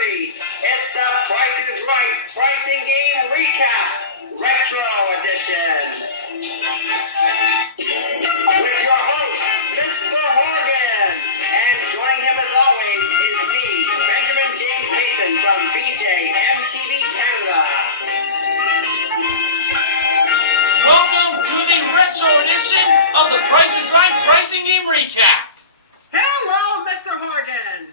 Jersey. It's the Price is Right Pricing Game Recap Retro Edition. With your host, Mr. Horgan. And joining him as always is me, Benjamin James Mason from BJ MTV Canada. Welcome to the Retro Edition of the Price is Right Pricing Game Recap. Hello, Mr. Horgan.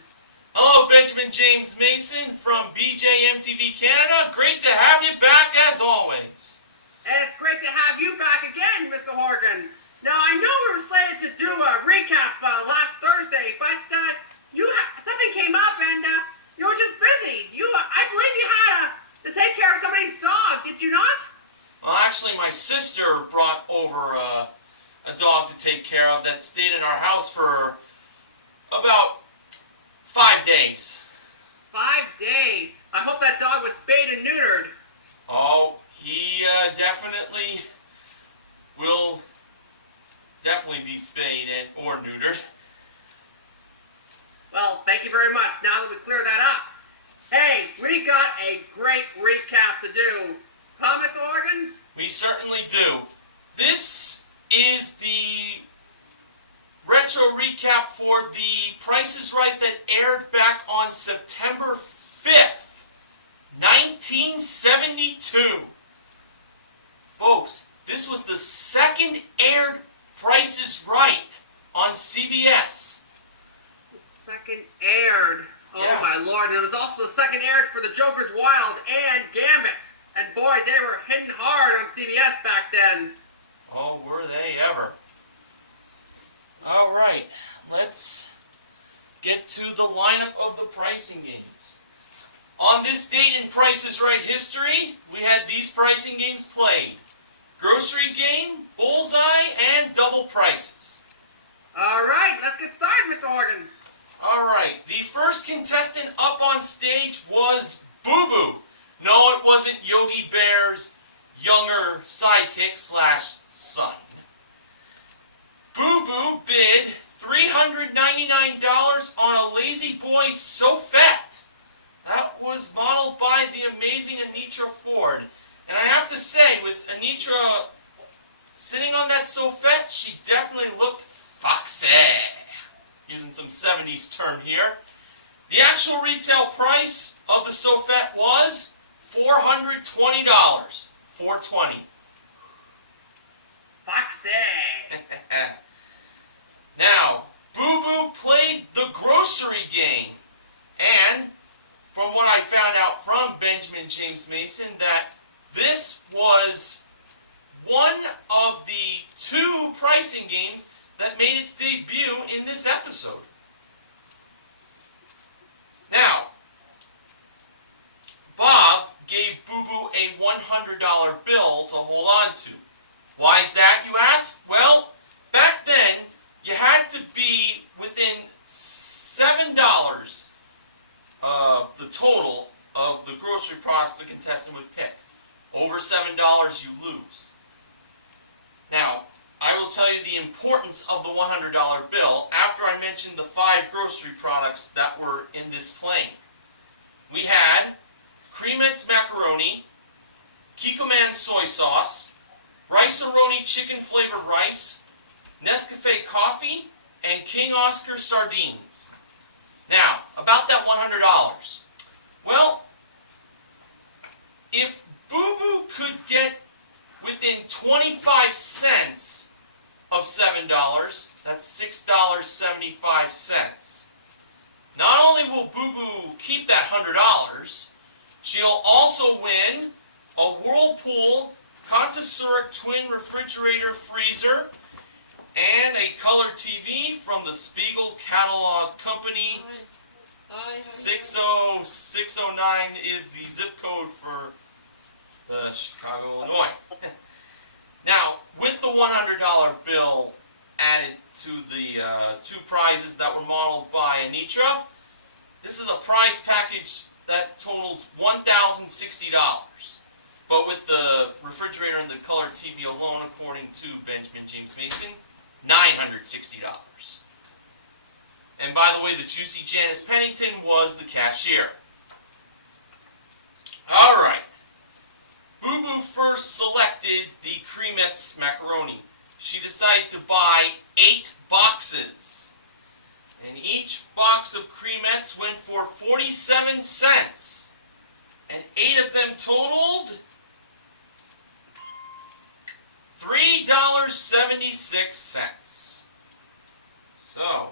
Hello, Benjamin James Mason from BJ MTV Canada. Great to have you back as always. It's great to have you back again, Mr. Horgan. Now, I know we were slated to do a recap last Thursday, but something came up and you were just busy. I believe you had to take care of somebody's dog, did you not? Well, actually, my sister brought over a dog to take care of that stayed in our house for about 5 days. 5 days. I hope that dog was spayed and neutered. Oh, he definitely will be spayed or neutered. Well, thank you very much. Now that we cleared that up. Hey, we got a great recap to do. Huh, Mr. Horgan? We certainly do. This is the retro recap for The Price is Right that aired back on September 5th, 1972. Folks, this was the second aired Price is Right on CBS. The second aired. Oh Yeah. my lord. And it was also the second aired for the Joker's Wild and Gambit. And boy, they were hitting hard on CBS back then. Oh, were they ever. All right, let's get to the lineup of the pricing games. On this date in Price is Right history, we had these pricing games played. Grocery game, bullseye, and double prices. All right, let's get started, Mr. Horgan. All right, the first contestant up on stage was Boo Boo. No, it wasn't Yogi Bear's younger sidekick / son. Boo Boo bid $399 on a Lazy Boy Sofette. That was modeled by the amazing Anitra Ford. And I have to say, with Anitra sitting on that Sofette, she definitely looked foxy. Using some 70s term here. The actual retail price of the Sofette was $420. $420. Foxy. Now, Boo Boo played the grocery game. And from what I found out from Benjamin James Mason, that this was one of the 2 pricing games that made its debut in this episode. Now, Bob gave Boo Boo a $100 bill to hold on to. Why is that, you ask? Well, back then, you had to be within $7 of the total of the grocery products the contestant would pick. Over $7, you lose. Now, I will tell you the importance of the $100 bill after I mention the 5 grocery products that were in this plane. We had Creamettes macaroni, Kikkoman soy sauce, Rice-A-Roni chicken flavored rice, Nescafe coffee, and King Oscar sardines. Now, about that $100. Well, if Boo Boo could get within 25 cents of $7, that's $6.75. Not only will Boo Boo keep that $100, she'll also win a Whirlpool Contour twin refrigerator freezer and a color TV from the Spiegel Catalog Company. 60609 is the zip code for Chicago, Illinois. Now, with the $100 bill added to the 2 prizes that were modeled by Anitra, this is a prize package that totals $1,060. But with the refrigerator and the color TV alone, according to Benjamin James Mason, $960. And by the way, the Juicy Janice Pennington was the cashier. Alright. Boo Boo first selected the cremettes macaroni. She decided to buy 8 boxes. And each box of cremettes went for 47 cents. And 8 of them totaled $3.76. So,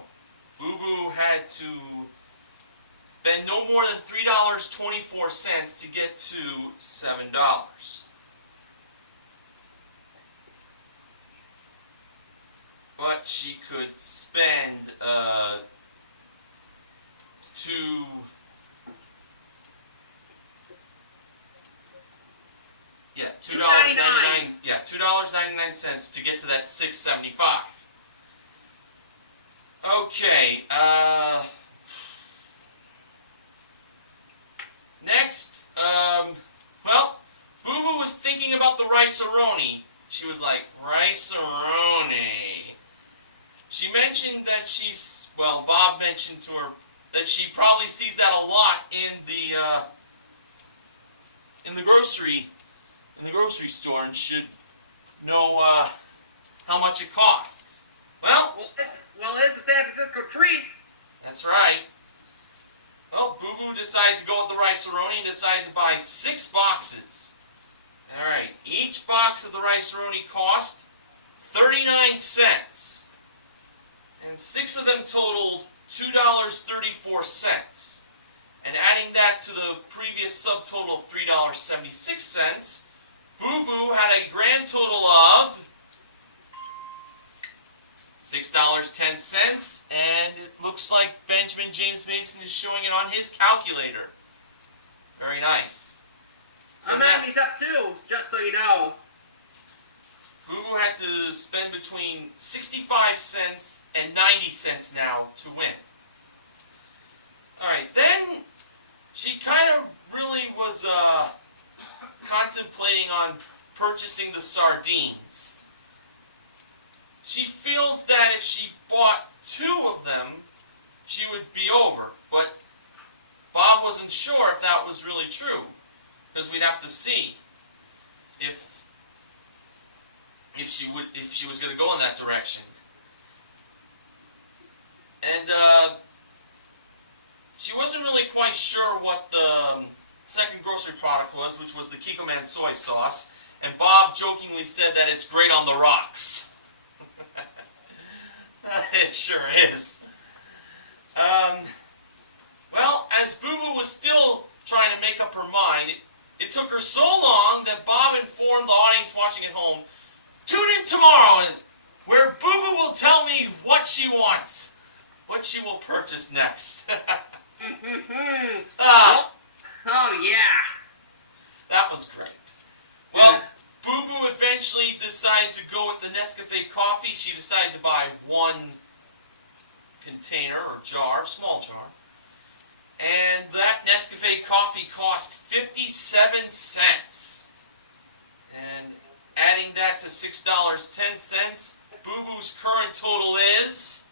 Boo Boo had to spend no more than $3.24 to get to $7. But she could spend $2.99 to get to that $6.75. Okay, next, well, Boo Boo was thinking about the rice-a-roni. She was like, rice-a-roni. She mentioned that Bob mentioned to her that she probably sees that a lot in the grocery store and should know how much it costs. Well, Well, it's a San Francisco treat. that's right. Well, Boo Boo decided to go with the rice-a-roni and decided to buy 6 boxes. Alright, each box of the rice-a-roni cost 39 cents. And 6 of them totaled $2.34. And adding that to the previous subtotal of $3.76, Boo Boo had a grand total of $6.10, and it looks like Benjamin James Mason is showing it on his calculator. Very nice. So I'm at these up too, just so you know. Boo Boo had to spend between 65 cents and 90 cents now to win. Alright, then she kind of really was contemplating on purchasing the sardines. She feels that if she bought 2 of them, she would be over. But Bob wasn't sure if that was really true, because we'd have to see if she was going to go in that direction. And she wasn't really quite sure what the second grocery product was, which was the Kiko Man soy sauce. And Bob jokingly said that it's great on the rocks. It sure is. Well, as Boo Boo was still trying to make up her mind, it took her so long that Bob informed the audience watching at home, tune in tomorrow where Boo Boo will tell me what she wants, what she will purchase next. Oh, yeah. That was great. Well, Boo Boo eventually decided to go with the Nescafe coffee. She decided to buy 1 container or jar, small jar. And that Nescafe coffee cost 57 cents. And adding that to $6.10, Boo Boo's current total is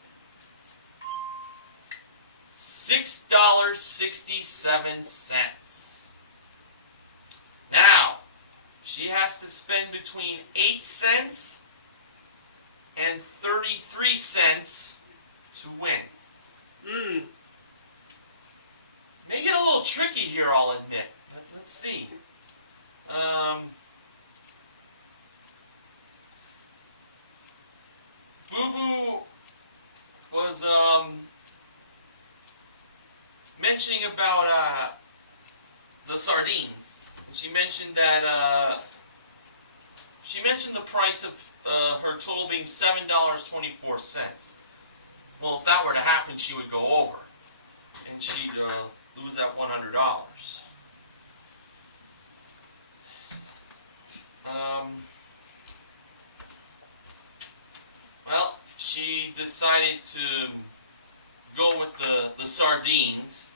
$6.67. Now, she has to spend between 8 cents and 33 cents to win. May get a little tricky here, I'll admit. But let's see. Boo Boo was mentioning about the sardines. She mentioned that the price of her total being $7.24. Well, if that were to happen, she would go over, and she'd lose that $100. Well, she decided to go with the sardines,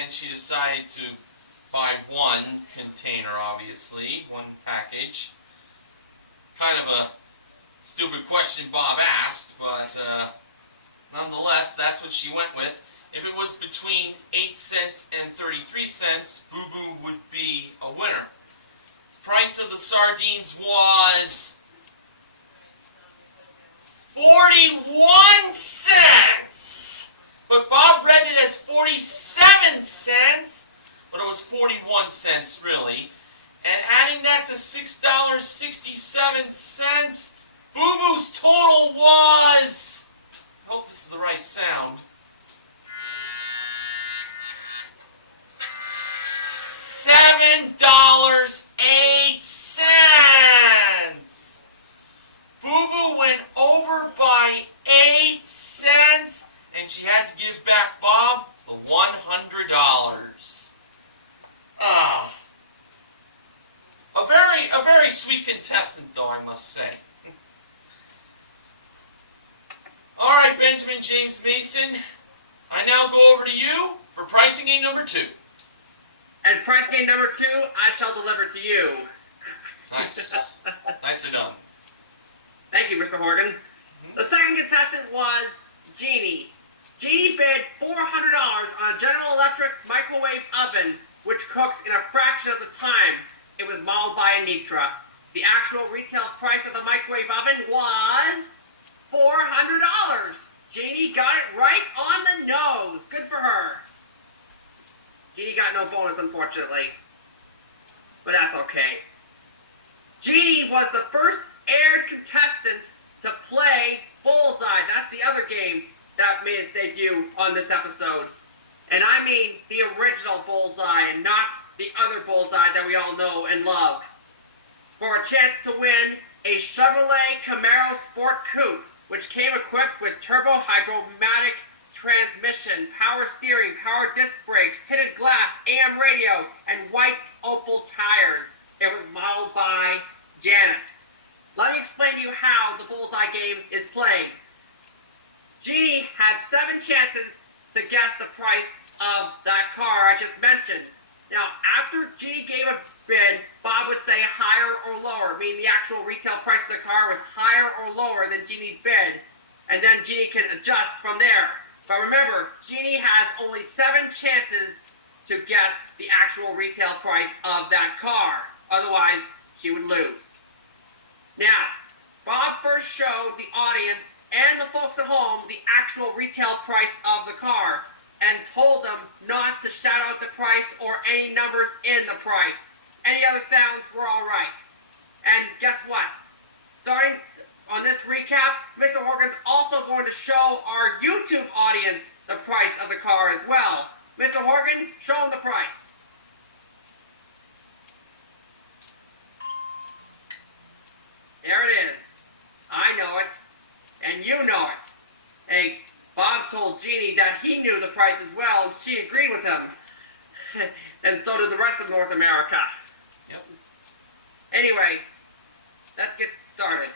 and she decided to buy 1 container, obviously, 1 package. Kind of a stupid question Bob asked, but nonetheless, that's what she went with. If it was between 8 cents and 33 cents, Boo Boo would be a winner. Price of the sardines was 41 cents. But Bob read it as 47 cents, but it was 41 cents really. And adding that to $6.67, Boo Boo's total was, I hope this is the right sound, $7.08. Boo Boo went over by 8 cents, and she had to give back Bob the $100. Ah, a very sweet contestant, though, I must say. All right, Benjamin James Mason, I now go over to you for pricing game number 2. And price game number 2, I shall deliver to you. Nice. Nicely done. Thank you, Mr. Horgan. The second contestant was Jeannie. Jeannie bid $400 on a General Electric microwave oven, which cooks in a fraction of the time it was modeled by Anitra. The actual retail price of the microwave oven was $400. Jeannie got it right on the nose. Good for her. Jeannie got no bonus, unfortunately. But that's okay. Jeannie was the first aired contestant to play Bullseye. That's the other game that made its debut on this episode. And I mean the original Bullseye and not the other Bullseye that we all know and love. For a chance to win a Chevrolet Camaro Sport Coupe, which came equipped with turbo hydromatic transmission, power steering, power disc brakes, tinted glass, AM radio, and white opal tires. It was modeled by Janice. Let me explain to you how the Bullseye game is played. Jeannie had 7 chances to guess the price of that car I just mentioned. Now, after Jeannie gave a bid, Bob would say higher or lower, meaning the actual retail price of the car was higher or lower than Jeannie's bid, and then Jeannie can adjust from there. But remember, Jeannie has only 7 chances to guess the actual retail price of that car. Otherwise, she would lose. Now, Bob first showed the audience and the folks at home the actual retail price of the car and told them not to shout out the price or any numbers in the price. Any other sounds were all right. And guess what? Starting on this recap, Mr. Horgan's also going to show our YouTube audience the price of the car as well. Mr. Horgan, show them the price. There it is. I know it. And you know it. Hey, Bob told Jeannie that he knew the price as well, and she agreed with him. And so did the rest of North America. Yep. Anyway, let's get started.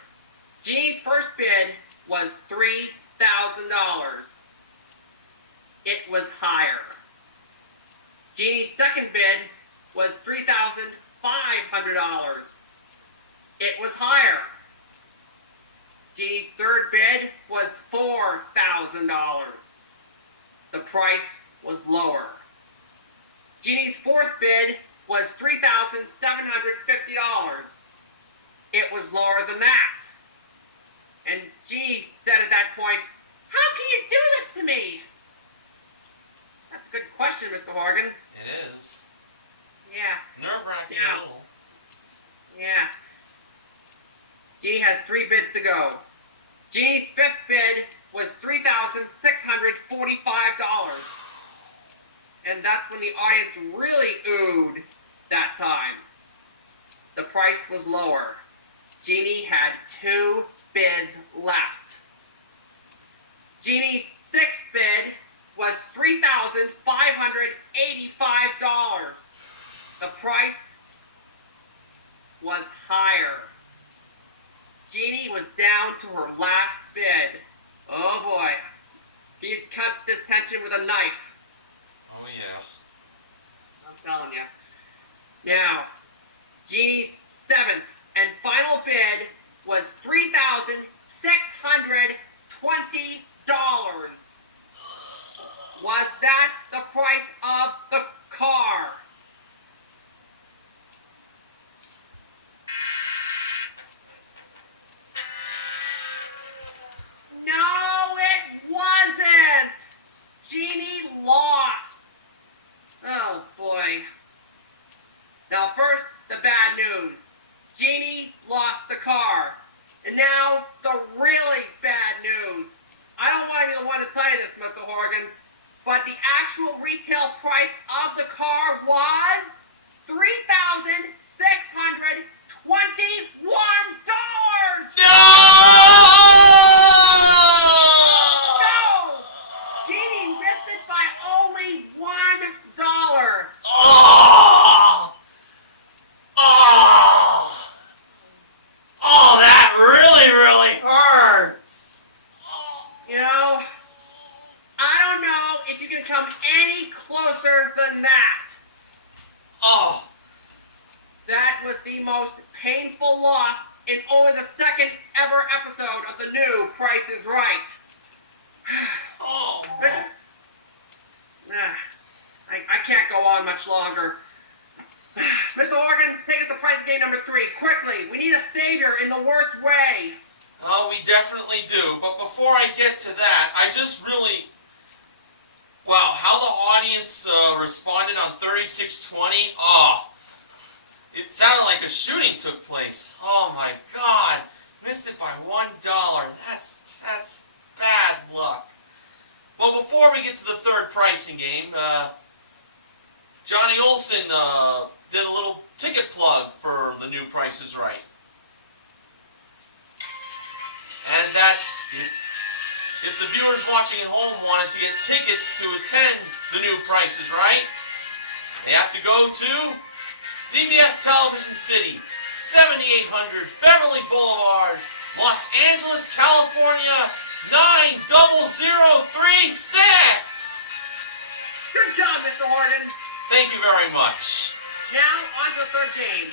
Jeannie's first bid was $3,000. It was higher. Jeannie's second bid was $3,500. It was higher. Jeannie's third bid was $4,000. The price was lower. Jeannie's fourth bid was $3,750. It was lower than that. And Jeannie said at that point, "How can you do this to me?" That's a good question, Mr. Horgan. It is. Yeah. Nerve-wracking Yeah. a little. Yeah. Jeannie has 3 bids to go. Jeannie's fifth bid was $3,645. And that's when the audience really oohed that time. The price was lower. Jeannie had 2 bids left. Jeannie's sixth bid was $3,585. The price was higher. Jeannie was down to her last bid. Oh boy. He cut this tension with a knife. Oh, yeah. I'm telling you. Now, Jeannie's seventh and final bid was $3,620. Was Was that the price of the car? No, it wasn't! Jeannie lost. Oh, boy. Now, first, the bad news. Jeannie lost the car. And now, the really bad news. I don't want to be the one to tell you this, Mr. Horgan, but the actual retail price of the car was $3,621. No! No! Jeannie missed it by only $1. Oh! Oh! Oh, that really, really hurts. You know, I don't know if you can come any closer than that. Oh, That was the most painful loss in only the second ever episode of the new Price is Right. oh. I can't go on much longer. Mr. Horgan, take us to price game number 3. Quickly, we need a savior in the worst way. Oh, we definitely do. But before I get to that, I just really... Wow, how the audience responded on 3620. Oh, it sounded like a shooting took place. Oh my God, missed it by $1. That's bad luck. Well, before we get to the third pricing game, Johnny Olson did a little ticket plug for the new Price is Right. And that's, if the viewers watching at home wanted to get tickets to attend the new Price is Right, they have to go to CBS Television City, 7800 Beverly Boulevard, Los Angeles, California, 90036. Good job, Mr. Horgan. Thank you very much. Now, on to the third game.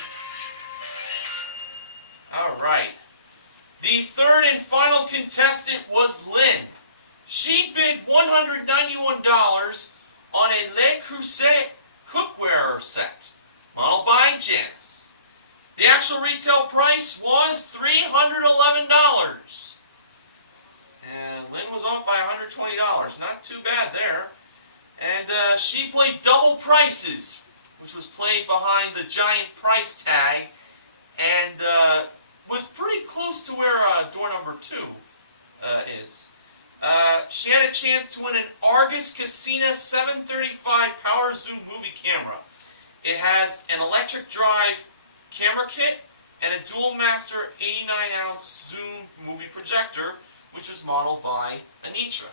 All right. The third and final contestant was Lynn. She bid $191 on a Le Creuset cookware set, modeled by Janice. The actual retail price was $311. And Lynn was off by $120. Not too bad there. And she played double prices, which was played behind the giant price tag, and was pretty close to where door number 2 is. She had a chance to win an Argus Casina 735 Power Zoom movie camera. It has an electric drive camera kit and a Dual Master 89-ounce Zoom movie projector, which was modeled by Anitra.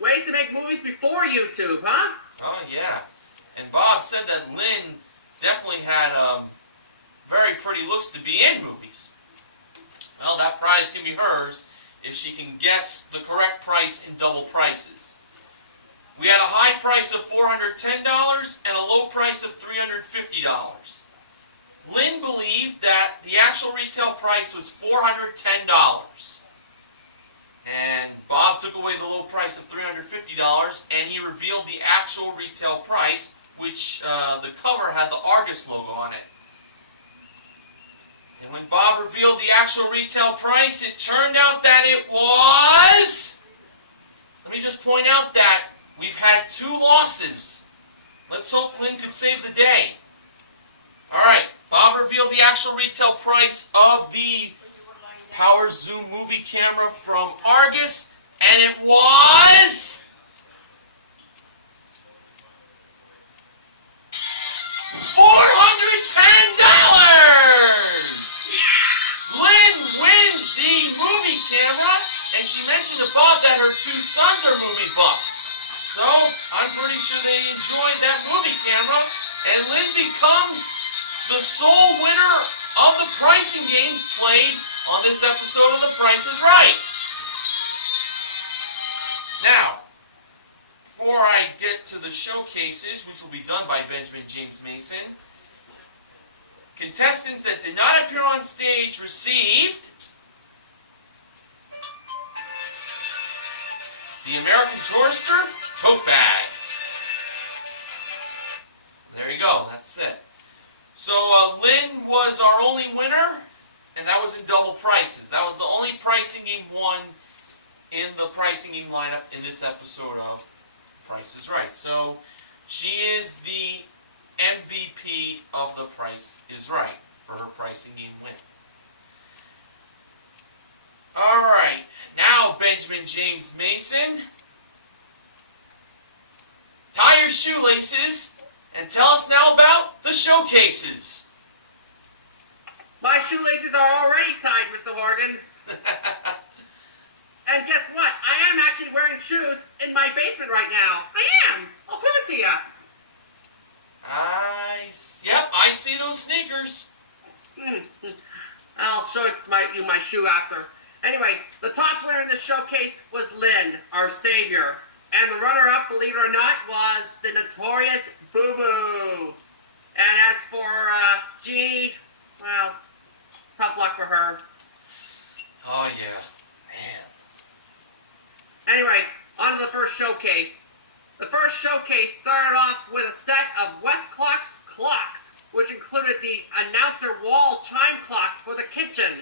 Ways to make movies before YouTube, huh? Oh, yeah. And Bob said that Lynn definitely had very pretty looks to be in movies. Well, that prize can be hers if she can guess the correct price in double prices. We had a high price of $410 and a low price of $350. Lynn believed that the actual retail price was $410. And Bob took away the low price of $350, and he revealed the actual retail price, which the cover had the Argus logo on it. And when Bob revealed the actual retail price, it turned out that it was... Let me just point out that we've had 2 losses. Let's hope Lynn could save the day. Alright, Bob revealed the actual retail price of the Power Zoom movie camera from Argus, and it was... $410! Lynn wins the movie camera, and she mentioned to Bob that her 2 sons are movie buffs. So, I'm pretty sure they enjoyed that movie camera, and Lynn becomes the sole winner of the pricing games played on this episode of The Price is Right. Now, before I get to the showcases, which will be done by Benjamin James Mason, contestants that did not appear on stage received the American Tourster tote bag. There you go. That's it. So Lynn was our only winner, and that was in double prices. That was the only pricing game won in the pricing game lineup in this episode of Price is Right. So she is the MVP of the Price is Right for her pricing game win. Alright, now Benjamin James Mason, tie your shoelaces and tell us now about the showcases. My shoelaces are already tied, Mr. Horgan. And guess what? I am actually wearing shoes in my basement right now. I am. I'll prove it to you. Yep, I see those sneakers. I'll show you my shoe after. Anyway, the top winner in this showcase was Lynn, our savior. And the runner-up, believe it or not, was the notorious Boo Boo. And as for Jeannie, well, tough luck for her. Oh, yeah. Man. Anyway, on to the first showcase. The first showcase started off with a set of West Clock's clocks, which included the announcer wall chime clock for the kitchen,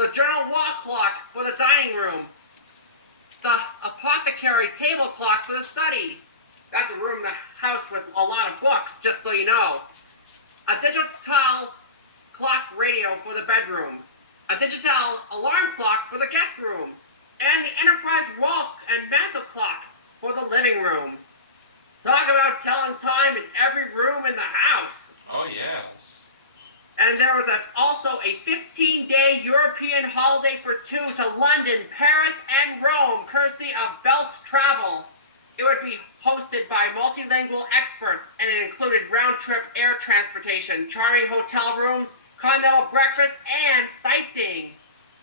the journal wall clock for the dining room, the apothecary table clock for the study. That's a room in the house with a lot of books, just so you know. A digital clock radio for the bedroom, a digital alarm clock for the guest room, and the Enterprise wall and mantle clock for the living room. Talk about telling time in every room in the house. Oh, yes. And there was also a 15-day European holiday for two to London, Paris, and Rome, courtesy of Belts Travel. It would be hosted by multilingual experts, and it included round-trip air transportation, charming hotel rooms, continental breakfast, and sightseeing.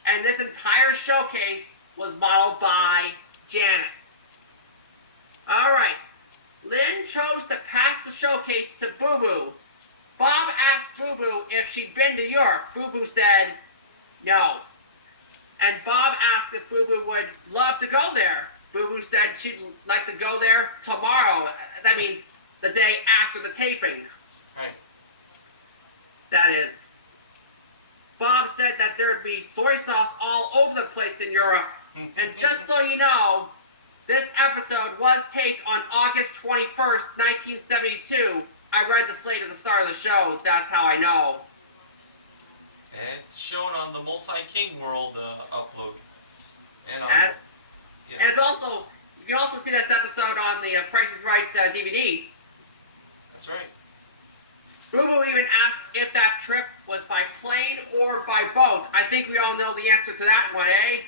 And this entire showcase was modeled by Janice. All right. Lynn chose to pass the showcase to Boo Boo. Bob asked Boo Boo if she'd been to Europe. Boo Boo said no. And Bob asked if Boo Boo would love to go there. Boo Boo said she'd like to go there tomorrow. That means the day after the taping. Right. That is. Bob said that there'd be soy sauce all over the place in Europe. And just so you know, this episode was taped on August 21st, 1972. I read the slate at the start of the show. That's how I know. It's shown on the Multi-King World upload. And And it's also, you can also see this episode on the Price is Right DVD. That's right. Boo Boo even asked if that trip was by plane or by boat. I think we all know the answer to that one, eh?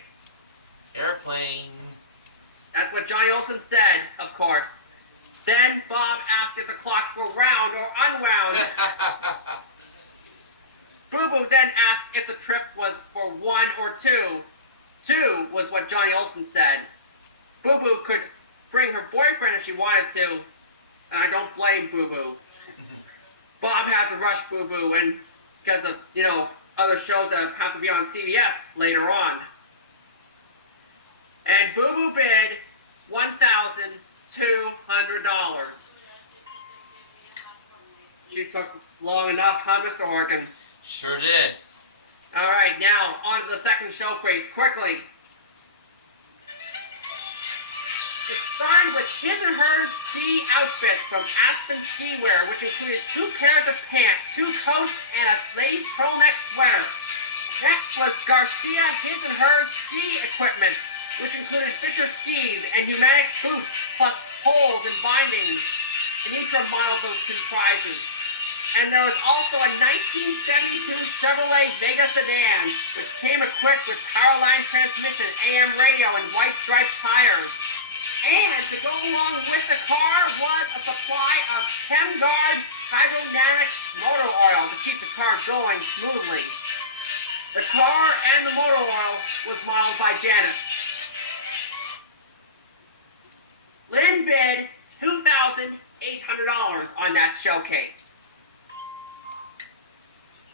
Airplane. That's what Johnny Olsen said, of course. Then Bob asked if the clocks were round or unwound. Boo Boo then asked if the trip was for one or two. Two was what Johnny Olsen said. Boo Boo could bring her boyfriend if she wanted to, and I don't blame Boo Boo. Bob had to rush Boo Boo and because of, other shows that have to be on CBS later on. And Boo Boo bid $1,200. She took long enough, huh, Mr. Horgan? Sure did. All right, now on to the second showcase, quickly. It started with his and hers ski outfits from Aspen Ski Wear, which included 2 pairs of pants, 2 coats, and a lace turtleneck sweater. Next was Garcia his and hers ski equipment, which included Fisher skis and pneumatic boots, plus poles and bindings. And each modeled those 2 prizes. And there was also a 1972 Chevrolet Vega sedan, which came equipped with Powerline transmission, AM radio, and white striped tires. And to go along with the car was a supply of ChemGuard hydrodynamic motor oil to keep the car going smoothly. The car and the motor oil was modeled by Janice. Lynn bid $2,800 on that showcase.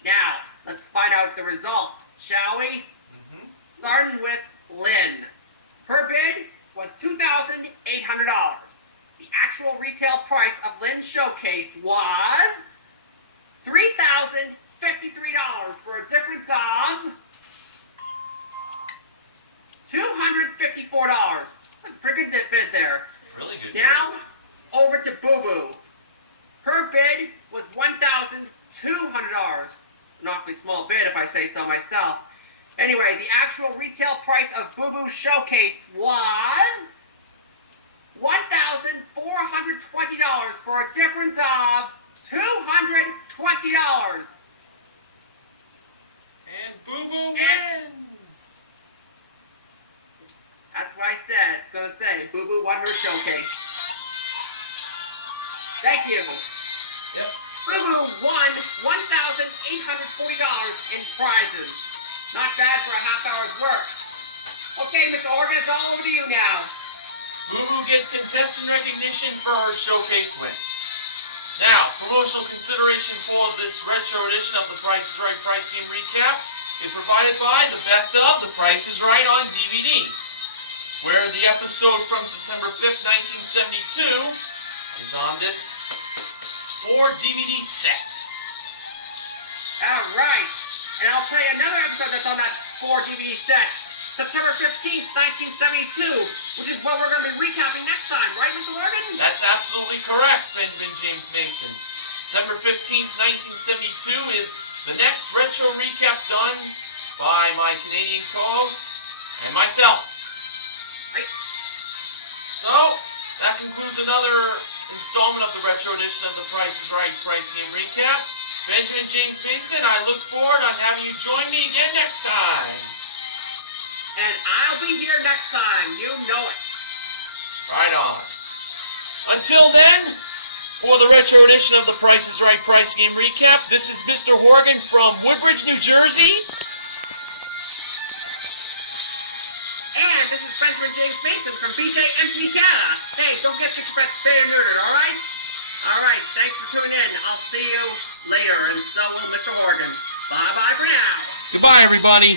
Now, let's find out the results, shall we? Starting with Lynn. Her bid was $2,800. The actual retail price of Lynn's showcase was $3,053 for a difference of $254. Pretty good bid there. Really good. Now, over to Boo Boo. Her bid was $1,200. An awfully small bid if I say so myself. Anyway, the actual retail price of Boo Boo's showcase was $1,420 for a difference of $220. And Boo Boo wins. That's what I said. It's gonna say Boo Boo won her showcase. Thank you. Yep. Boo Boo won $1,840 in prizes. Not bad for a half hour's work. Okay, Mr. Horgan, it's all over to you now. Boo Boo gets contestant recognition for her showcase win. Now, promotional consideration for this retro edition of The Price is Right Price Game Recap is provided by The Best of The Price is Right on DVD, where the episode from September 5th, 1972 is on this 4 DVD set. All right. And I'll tell you another episode that's on that 4 DVD set. September 15th, 1972, which is what we're going to be recapping next time, right, Mr. Morgan? That's absolutely correct, Benjamin James Mason. September 15th, 1972 is the next retro recap done by my Canadian co-host and myself. Right. So, that concludes another installment of the retro edition of The Price is Right Pricing and Recap. Benjamin James Mason, I look forward on having you join me again next time. And I'll be here next time. You know it. Right on. Until then, for the retro edition of The Price is Right Price Game Recap, this is Mr. Horgan from Woodbridge, New Jersey. And this is Benjamin James Mason from BJ MTV Canada. Hey, don't get your pets spayed and neutered, alright? Alright, thanks for tuning in. I'll see you later, and so will Mr. Horgan. Bye-bye for now. Goodbye, everybody.